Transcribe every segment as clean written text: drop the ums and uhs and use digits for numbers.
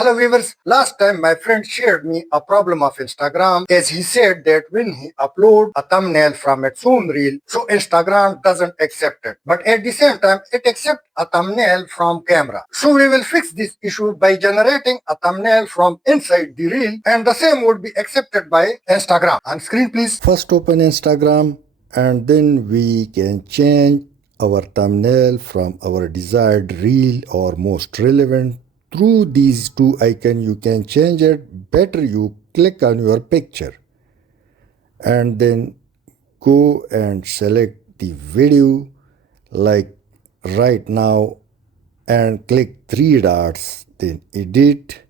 Hello viewers, last time my friend shared me a problem of Instagram as he said that when he upload a thumbnail from its own reel, so Instagram doesn't accept it. But at the same time, it accepts a thumbnail from camera. So we will fix this issue by generating a thumbnail from inside the reel and the same would be accepted by Instagram. On screen please. First open Instagram and then we can change our thumbnail from our desired reel or most relevant. Through these two icons you can change it. Better you click on your picture and then go and select the video like right now and click three dots, then edit,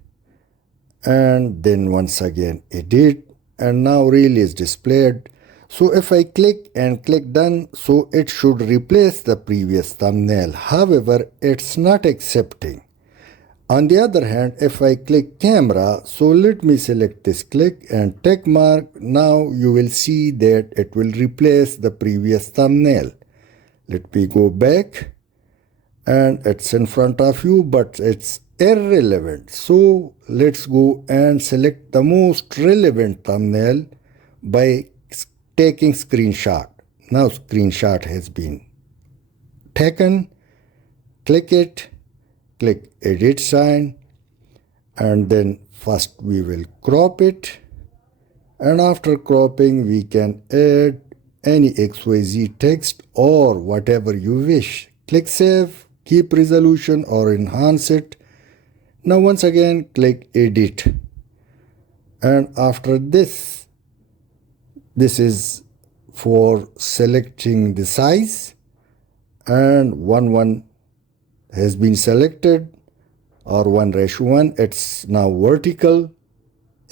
and then once again edit, and now reel is displayed. So if I click and click done, so it should replace the previous thumbnail. However, it's not accepting. On the other hand, if I click camera, so let me select this, click and tick mark. Now you will see that it will replace the previous thumbnail. Let me go back and it's in front of you, but it's irrelevant. So let's go and select the most relevant thumbnail by taking screenshot. Now screenshot has been taken. Click it. Click edit sign and then first we will crop it, and after cropping we can add any XYZ text or whatever you wish. Click save, keep resolution or enhance it. Now once again click edit, and after this is for selecting the size, and 1:1 has been selected or 1:1. It's now vertical,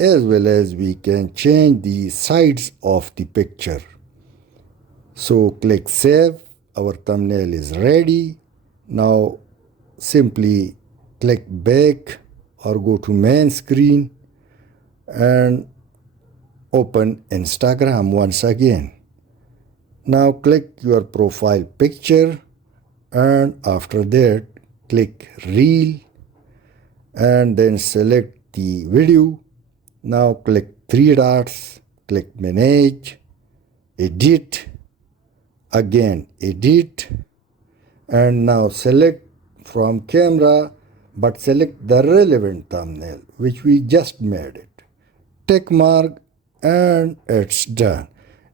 as well as we can change the sides of the picture. So click save. Our thumbnail is ready. Now simply click back or go to main screen and open Instagram once again. Now click your profile picture and after that click reel and then select the video. Now click three dots, click manage, edit, again edit, and now select from camera, but select the relevant thumbnail which we just made it. Tick mark and it's done.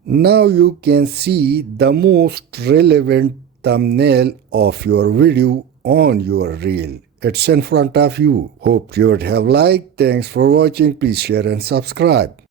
Now you can see the most relevant thumbnail of your video on your reel. It's in front of you. Hope you would have liked. Thanks for watching. Please share and subscribe.